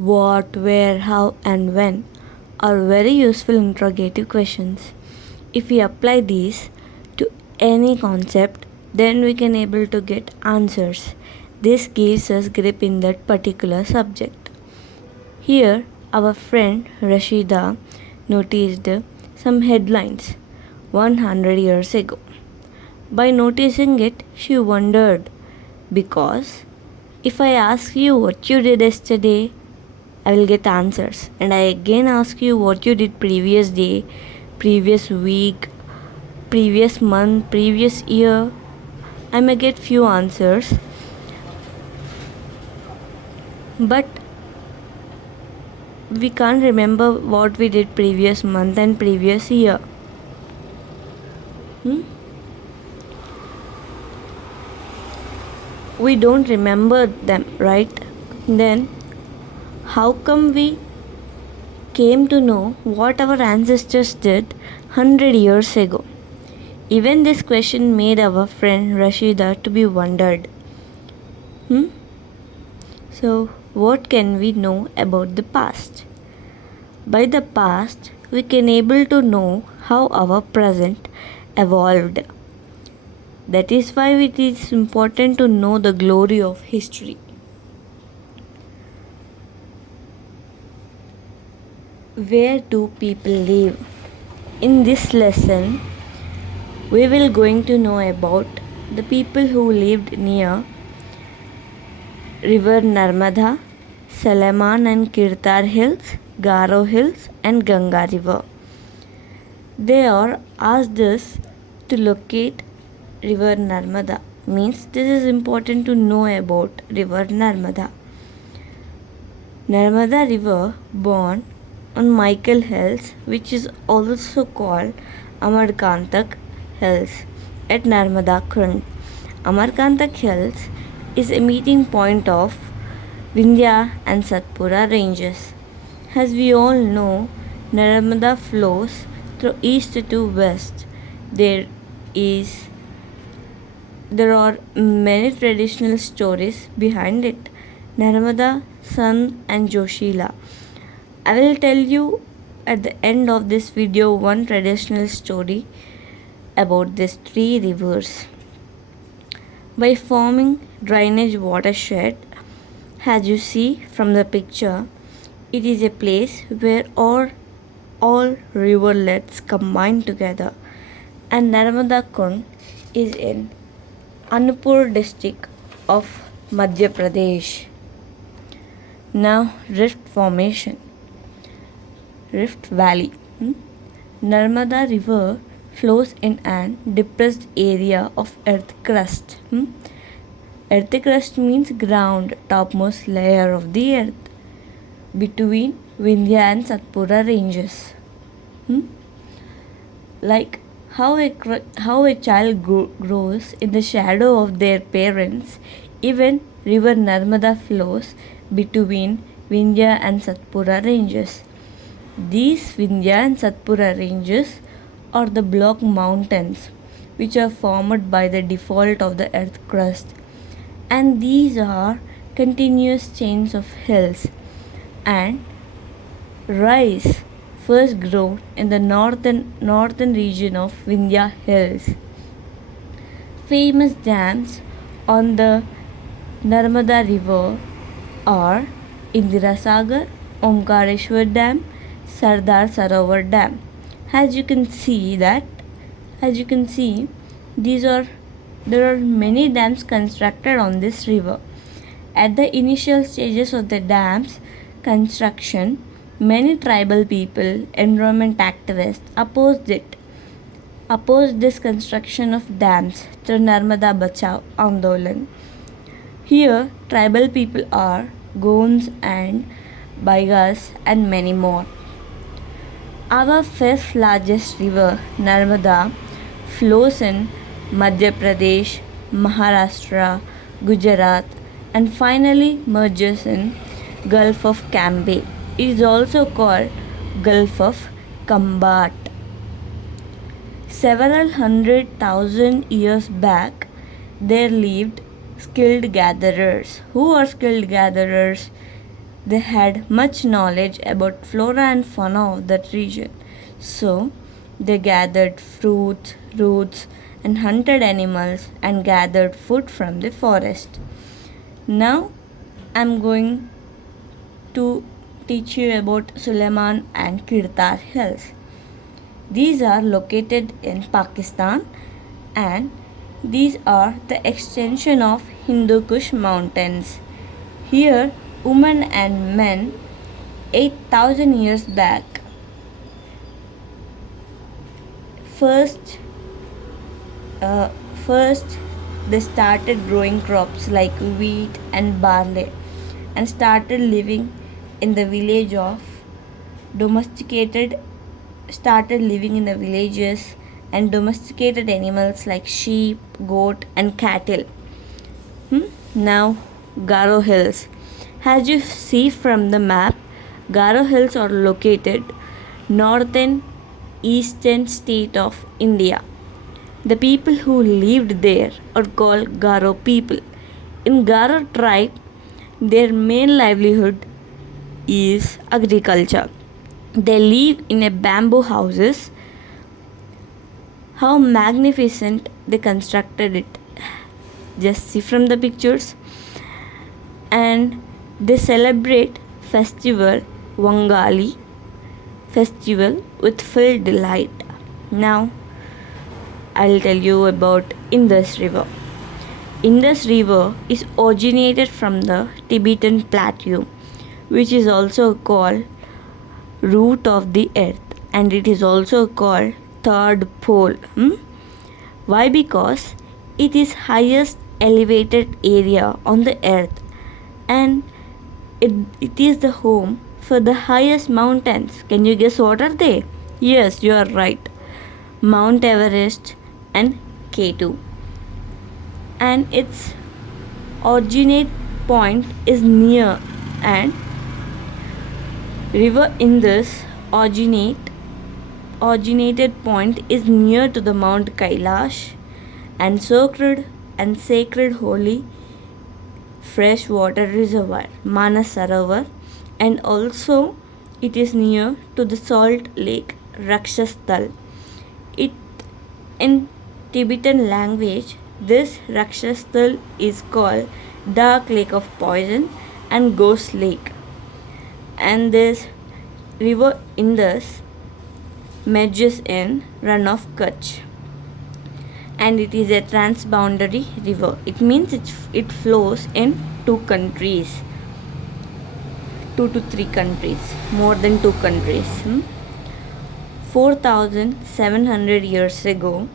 What, where, how, and when are very useful interrogative questions. If we apply these to any concept, then we can able to get answers. This gives us grip in that particular subject. Here, our friend Rashida noticed some headlines 100 years ago. By noticing it, she wondered because if I ask you what you did yesterday, I will get answers. And I again ask you what you did previous day, previous week, previous month, previous year, I may get few answers. But we can't remember what we did previous month and previous year. We don't remember them, right? Then how come we came to know what our ancestors did 100 years ago? Even this question made our friend Rashida to be wondered. So, what can we know about the past? By the past, we can able to know how our present evolved. That is why it is important to know the glory of history. Where do people live? In this lesson, we will going to know about the people who lived near River Narmada, Sulaiman and Kirthar hills, Garo hills and Ganga river. They are asked us to locate River Narmada. Means this is important to know about River Narmada. Narmada river born on Michael Hills, which is also called Amarkantak Hills at Narmada Kund. Amarkantak Hills is a meeting point of Vindhya and Satpura ranges. As we all know, Narmada flows through east to west. There are many traditional stories behind it. Narmada, Sant and Joshila. I will tell you at the end of this video one traditional story about these three rivers. By forming drainage watershed, as you see from the picture, it is a place where all riverlets combine together, and Narmada Kund is in Anuppur district of Madhya Pradesh. Now, rift formation. Rift Valley. Narmada river flows in an depressed area of earth crust. Earth crust means ground, topmost layer of the earth between Vindhya and Satpura ranges. Like how a child grows in the shadow of their parents, even river Narmada flows between Vindhya and Satpura ranges. These Vindhya and Satpura ranges are the block mountains which are formed by the default of the earth crust, and these are continuous chains of hills and rise first grow in the northern region of Vindhya hills. Famous dams on the Narmada river are Indira Sagar, Omkareshwar Dam, Sardar Sarovar Dam. As you can see, there are many dams constructed on this river. At the initial stages of the dam's construction, many tribal people, environment activists opposed this construction of dams through Narmada Bachao Andolan. Here, tribal people are Gonds and Baigas and many more. Our fifth largest river, Narmada, flows in Madhya Pradesh, Maharashtra, Gujarat, and finally merges in Gulf of Cambay. It is also called Gulf of Kambat. Several 100,000 years back, there lived skilled gatherers. Who are skilled gatherers? They had much knowledge about flora and fauna of that region. So, they gathered fruits, roots, and hunted animals and gathered food from the forest. Now, I'm going to teach you about Sulaiman and Kirthar hills. These are located in Pakistan and these are the extension of Hindu Kush mountains. Here, women and men 8,000 years back first uh, first they started growing crops like wheat and barley and started living in the village of domesticated started living in the villages and domesticated animals like sheep, goat, and cattle. Now, Garo Hills. As you see from the map, Garo Hills are located northern eastern state of India. The people who lived there are called Garo people. In Garo tribe, their main livelihood is agriculture. They live in a bamboo houses. How magnificent they constructed it. Just see from the pictures. And they celebrate festival Wangali festival with full delight. Now I'll tell you about Indus River. Indus River is originated from the Tibetan plateau, which is also called root of the earth, and it is also called third pole. Why? Because it is highest elevated area on the earth and it is the home for the highest mountains. Can you guess what are they? Yes, you are right. Mount Everest and K2. And its originate point is near and river Indus originated point is near to the Mount Kailash and sacred holy freshwater reservoir Manasarovar, and also it is near to the salt lake Rakshasthal. It in Tibetan language this Rakshasthal is called dark lake of poison and ghost lake. And this river Indus merges in run of Kutch, and it is a transboundary river. It means it flows in two to three countries, more than two countries. 4,700 years ago,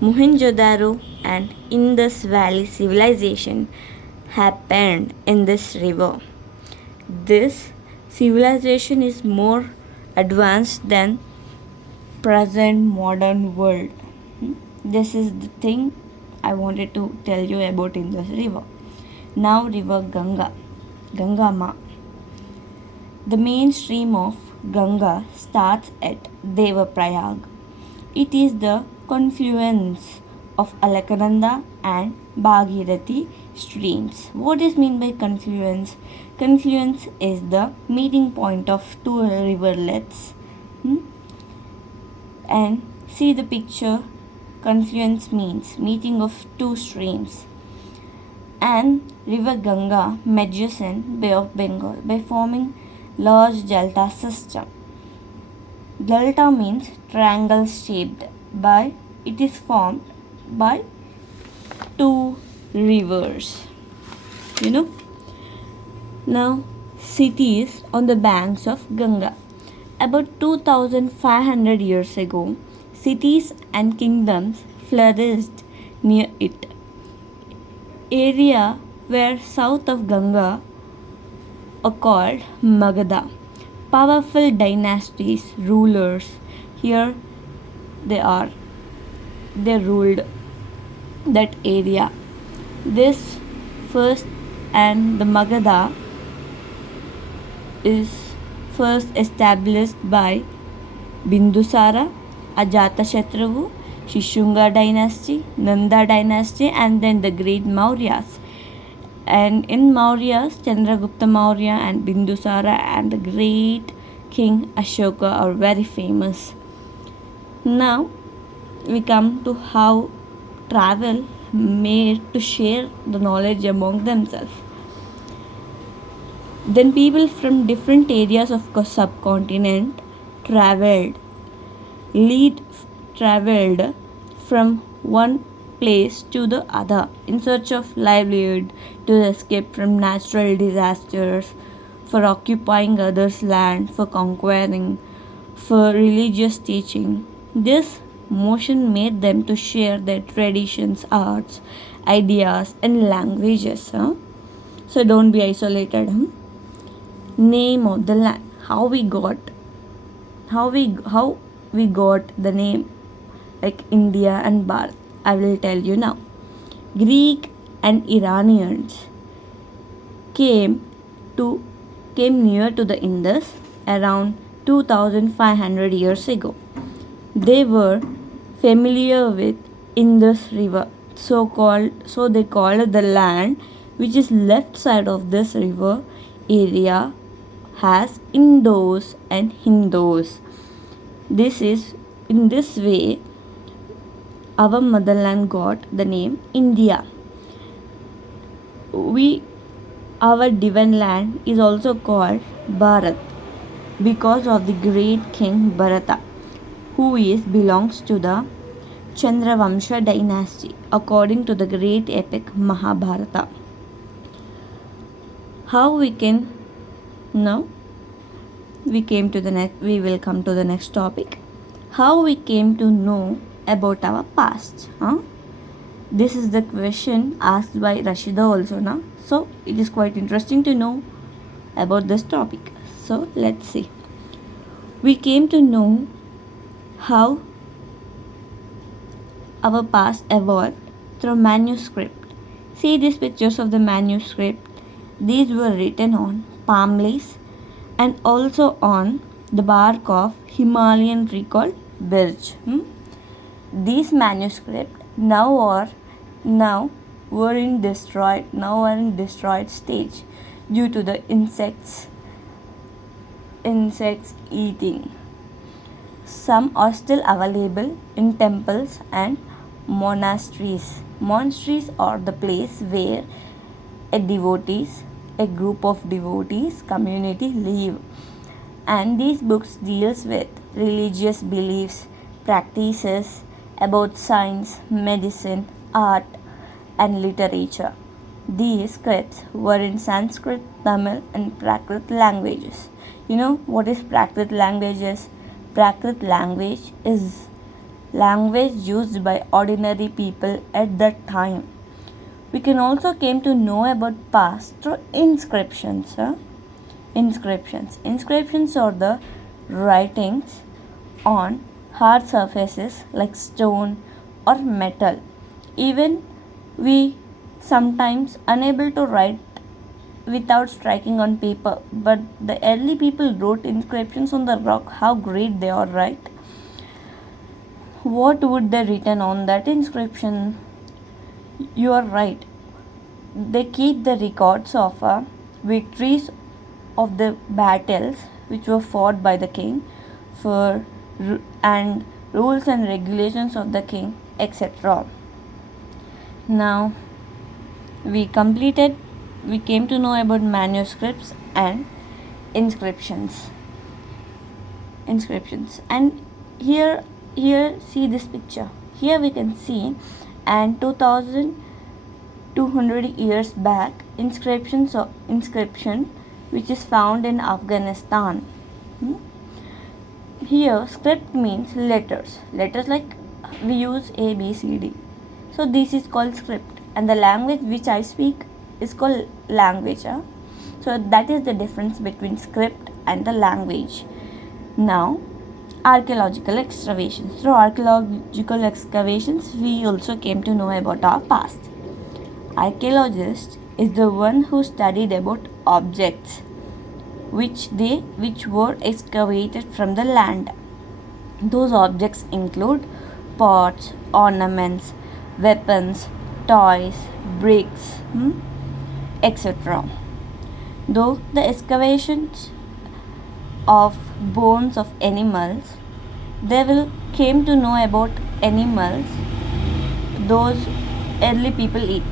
Mohenjo-daro and Indus Valley civilization happened in this river. This civilization is more advanced than present modern world. This is the thing I wanted to tell you about Indus River. Now river Ganga. Ganga Ma. The main stream of Ganga starts at Devaprayag. It is the confluence of Alakananda and Bhagirathi streams. What is meant by confluence? Confluence is the meeting point of two riverlets. And see the picture. Confluence means meeting of two streams. And river Ganga merges in Bay of Bengal by forming large delta system. Delta means triangle shaped by it is formed by two rivers. Now cities on the banks of Ganga. About 2,500 years ago, cities and kingdoms flourished near it. Area where south of Ganga are called Maghada. Powerful dynasties, rulers, here they are. They ruled that area. This first and the Maghada is first established by Bindusara, Ajatashatru, Shishunga dynasty, Nanda dynasty, and then the great Mauryas. And in Mauryas, Chandragupta Maurya and Bindusara and the great King Ashoka are very famous. Now we come to how travel made to share the knowledge among themselves. Then people from different areas of subcontinent traveled lead traveled from one place to the other in search of livelihood, to escape from natural disasters, for occupying others' land, for conquering, for religious teaching. This motion made them to share their traditions, arts, ideas, and languages. So don't be isolated. Name of the land. How we got the name like India and Bharat. I will tell you now. Greek and Iranians came to came near to the Indus around 2500 years ago. They were familiar with Indus river, so they called the land which is left side of this river area has Indus and Hindus. This is in this way our motherland got the name India. Our divine land is also called Bharat because of the great king Bharata, who belongs to the Chandravamsha dynasty according to the great epic Mahabharata. How we can now we will come to the next topic. How we came to know about our past. This is the question asked by Rashida also now. So it is quite interesting to know about this topic. So let's see. We came to know how our past evolved through manuscript. See these pictures of the manuscript. These were written on palm leaves and also on the bark of Himalayan tree called birch. These manuscripts now are in destroyed stage due to the insects eating. Some are still available in temples and monasteries. Monasteries are the place where a group of devotees community live, and these books deals with religious beliefs, practices about science, medicine, art, and literature. These scripts were in Sanskrit, Tamil, and Prakrit languages. You know what is Prakrit languages? Prakrit language is language used by ordinary people at that time. We can also came to know about past through inscriptions. Inscriptions are the writings on hard surfaces like stone or metal. Even we sometimes unable to write without striking on paper, but the early people wrote inscriptions on the rock. How great they are, right? What would they written on that inscription? You are right. They keep the records of victories of the battles which were fought by the king and rules and regulations of the king, etc. Now we came to know about manuscripts and inscriptions. And here see this picture. Here we can see and 2200 years back inscription which is found in Afghanistan. Here script means letters like we use A, B, C, D. So this is called script, and the language which I speak is called language. So that is the difference between script and the language. Now archeological excavations. Through archeological excavations we also came to know about our past. Archaeologist is the one who studied about objects which were excavated from the land. Those objects include pots, ornaments, weapons, toys, bricks. etc. Though the excavations of bones of animals, they will came to know about animals those early people eat.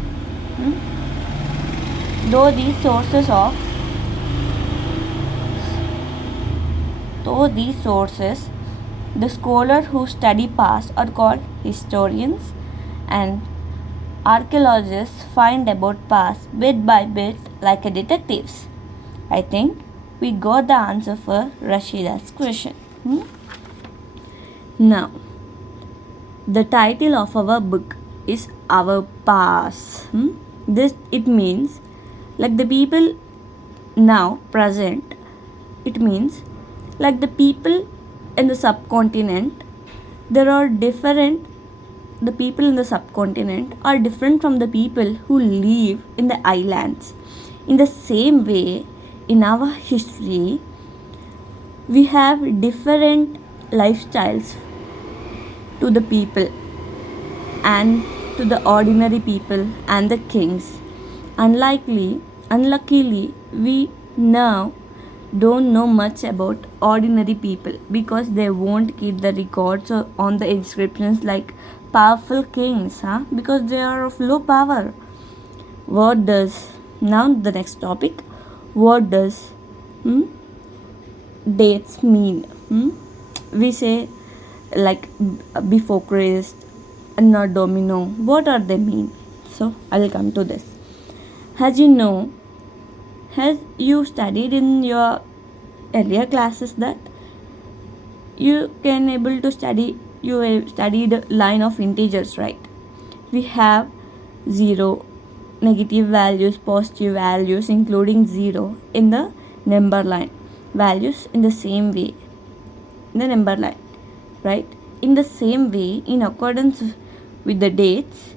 Though these sources, the scholars who study past are called historians, and archaeologists find about past bit by bit like a detectives. I think we got the answer for Rashida's question. Now, the title of our book is Our Past. This it means like the people now present. It means like the people in the subcontinent. There are different. The people in the subcontinent are different from the people who live in the islands. In the same way, in our history, we have different lifestyles to the people and to the ordinary people and the kings. Unluckily, we now don't know much about ordinary people because they won't keep the records on the inscriptions like powerful kings, because they are of low power. Now the next topic, what does dates mean? We say like before Christ, not domino. What are they mean? So I will come to this. As you studied in your earlier classes that you can able to study, you studied line of integers, right? We have 0, negative values, positive values, including 0 in the number line, values in the same way in the number line, right? In the same way, in accordance with the dates,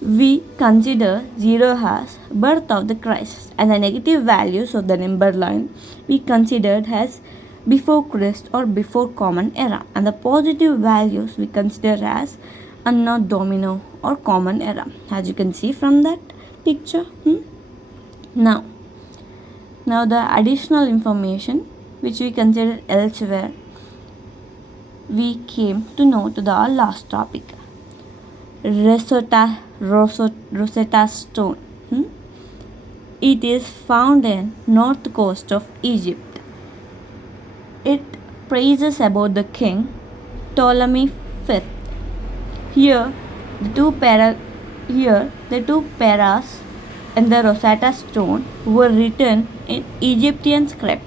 we consider 0 as birth of the Christ, and the negative values of the number line we considered as before Christ or before Common Era, and the positive values we consider as Anno Domino or Common Era, as you can see from that picture. Now the additional information which we consider elsewhere, we came to know to the last topic, Rosetta stone. It is found in north coast of Egypt. It praises about the king Ptolemy V. Here the two paras in the Rosetta stone were written in Egyptian script,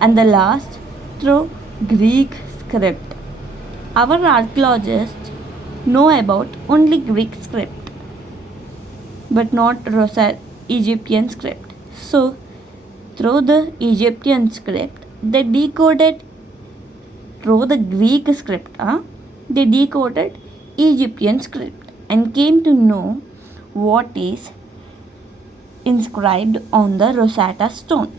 and the last through Greek script. Our archaeologists know about only Greek script, but not Egyptian script. So, through the Egyptian script, they decoded through the Greek script. They decoded Egyptian script and came to know what is inscribed on the Rosetta stone.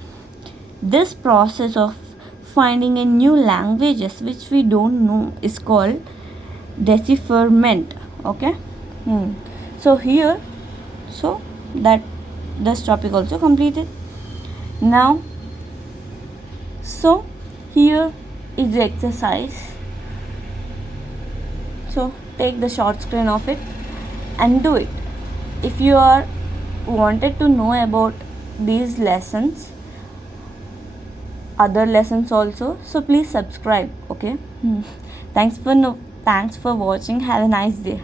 This process of finding a new languages which we don't know is called decipherment. Okay. So that this topic also completed. Now, so here is the exercise. So take the short screen of it and do it. If you are wanted to know about these lessons, other lessons also, so please subscribe. Okay. Thanks for watching. Have a nice day.